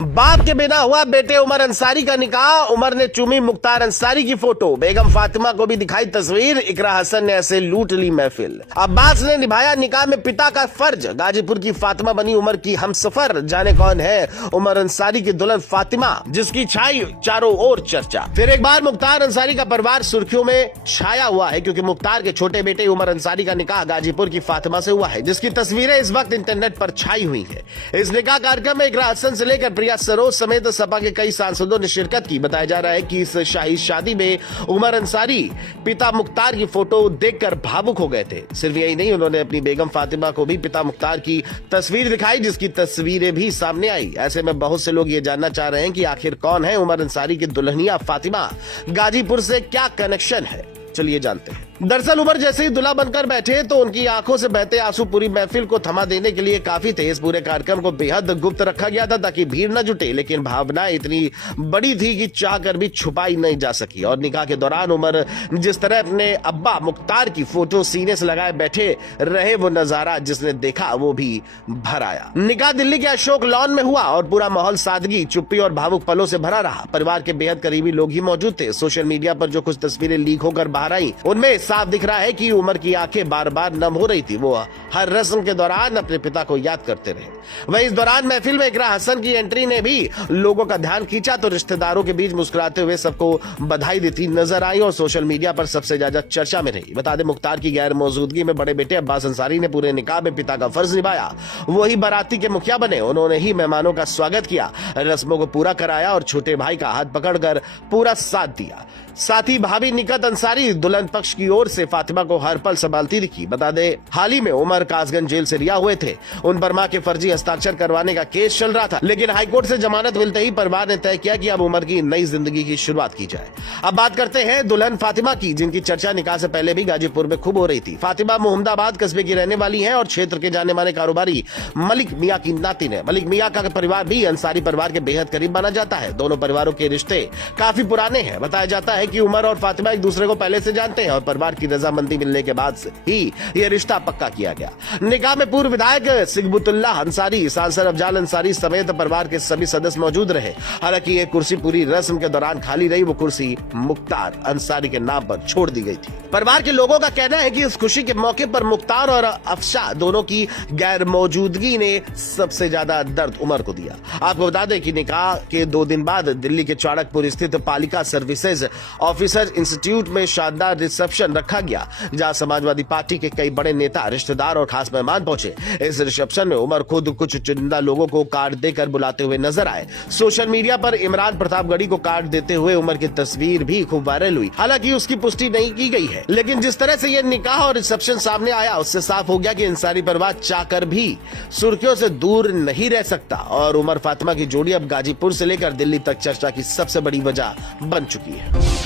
बाप के बिना हुआ बेटे उमर अंसारी का निकाह। उमर ने चूमी मुख्तार अंसारी की फोटो, बेगम फातिमा को भी दिखाई तस्वीर। इकरा हसन ने ऐसे लूट ली महफिल। अब्बास ने निभाया निकाह में पिता का फर्ज। गाजीपुर की फातिमा बनी उमर की हमसफर। जाने कौन है उमर अंसारी की दुल्हन फातिमा, जिसकी छाई चारों ओर चर्चा। फिर एक बार मुख्तार अंसारी का परिवार सुर्खियों में छाया हुआ है, क्योंकि मुख्तार के छोटे बेटे उमर अंसारी का निकाह गाजीपुर की फातिमा से हुआ है, जिसकी तस्वीरें इस वक्त इंटरनेट पर छाई हुई है। इस निकाह कार्यक्रम में इकरा हसन से लेकर प्रिया सरोज समेत सपा के कई सांसदों ने शिरकत की। बताया जा रहा है कि इस शाही शादी में उमर अंसारी पिता मुख्तार की फोटो देखकर भावुक हो गए थे। सिर्फ यही नहीं, उन्होंने अपनी बेगम फातिमा को भी पिता मुख्तार की तस्वीर दिखाई, जिसकी तस्वीरें भी सामने आई। ऐसे में बहुत से लोग ये जानना चाह रहे हैं कि आखिर कौन है उमर अंसारी की दुल्हनिया फातिमा, गाजीपुर से क्या कनेक्शन है। चलिए जानते हैं। दरअसल उमर जैसे ही दुल्हा बनकर बैठे तो उनकी आंखों से बहते आंसू पूरी महफिल को थमा देने के लिए काफी थे। इस पूरे कार्यक्रम को बेहद गुप्त रखा गया था ताकि भीड़ न जुटे, लेकिन भावना इतनी बड़ी थी कि चाहकर भी छुपाई नहीं जा सकी। और निकाह के दौरान उमर जिस तरह अपने अब्बा मुख्तार की फोटो सीने से लगाए बैठे रहे, वो नजारा जिसने देखा वो भी भर आया। निकाह दिल्ली के अशोक लॉन में हुआ और पूरा माहौल सादगी, चुप्पी और भावुक पलों से भरा रहा। परिवार के बेहद करीबी लोग ही मौजूद थे। सोशल मीडिया पर जो कुछ तस्वीरें लीक होकर बाहर आई, उनमें साफ दिख रहा है कि उमर की आंखें बार बार नम हो रही थी। वो हर रस्म के दौरान अपने पिता को याद करते रहे। वहीं इस दौरान महफिल में इकरा हसन की एंट्री ने भी लोगों का ध्यान खींचा, तो रिश्तेदारों के बीच मुस्कुराते हुए सबको बधाई देती नजर आई और सोशल मीडिया पर सबसे ज्यादा चर्चा में रही। बता दें, मुख्तार की गैर मौजूदगी में बड़े बेटे अब्बास अंसारी ने पूरे निकाह में पिता का फर्ज निभाया। वही बाराती के मुखिया बने। उन्होंने ही मेहमानों का स्वागत किया, रस्मों को पूरा कराया और छोटे भाई का हाथ पकड़कर पूरा साथ दिया। साथ ही भाभी निकत अंसारी दुल्हन पक्ष की ओर से फातिमा को हर पल संभालती दिखी। बता दे, हाल ही में उमर कासगंज जेल से रिहा हुए थे। उन पर मां के फर्जी हस्ताक्षर करवाने का केस चल रहा था, लेकिन हाईकोर्ट से जमानत मिलते ही परिवार ने तय किया कि अब उमर की नई जिंदगी की शुरुआत की जाए। अब बात करते हैं दुल्हन फातिमा की, जिनकी चर्चा निकाह से पहले भी गाजीपुर में खूब हो रही थी। फातिमा मोहम्मदाबाद कस्बे की रहने वाली है और क्षेत्र के जाने माने कारोबारी मलिक मियां की नातिन है। मलिक मियां का परिवार भी अंसारी परिवार के बेहद करीब माना जाता है। दोनों परिवारों के रिश्ते काफी पुराने हैं। बताया जाता है कि उमर और फातिमा एक दूसरे को पहले से जानते हैं और परिवार की रजामंदी मिलने के बाद ही यह रिश्ता पक्का किया गया। निकाह में पूर्व विधायक सिगबुतुल्लाह अंसारी, सांसद अफजाल अंसारी समेत परिवार के सभी सदस्य मौजूद रहे। हालांकि ये कुर्सी पूरी रस्म के दौरान खाली रही। वो कुर्सी मुख्तार अंसारी के नाम पर छोड़ दी गई थी। परिवार के लोगों का कहना है कि इस खुशी के मौके पर मुख्तार और अफशा दोनों की गैर मौजूदगी ने सबसे ज्यादा दर्द उमर को दिया। आपको बता दें कि निकाह के 2 दिन बाद दिल्ली के चाणकपुर स्थित पालिका सर्विसेज ऑफिसर इंस्टीट्यूट में शानदार रिसेप्शन रखा गया, जहां समाजवादी पार्टी के कई बड़े नेता, रिश्तेदार और खास मेहमान पहुंचे। इस रिसेप्शन में उमर खुद कुछ चुनिंदा लोगों को कार्ड देकर बुलाते हुए नजर आए। सोशल मीडिया पर इमरान प्रतापगढ़ी को कार्ड देते हुए उमर की तस्वीर भी खूब वायरल हुई। हालांकि उसकी पुष्टि नहीं की गई है, लेकिन जिस तरह से यह निकाह और रिसेप्शन सामने आया, उससे साफ हो गया कि अंसारी परिवार चाहकर भी सुर्खियों से दूर नहीं रह सकता और उमर फातिमा की जोड़ी अब गाजीपुर से लेकर दिल्ली तक चर्चा की सबसे बड़ी वजह बन चुकी है।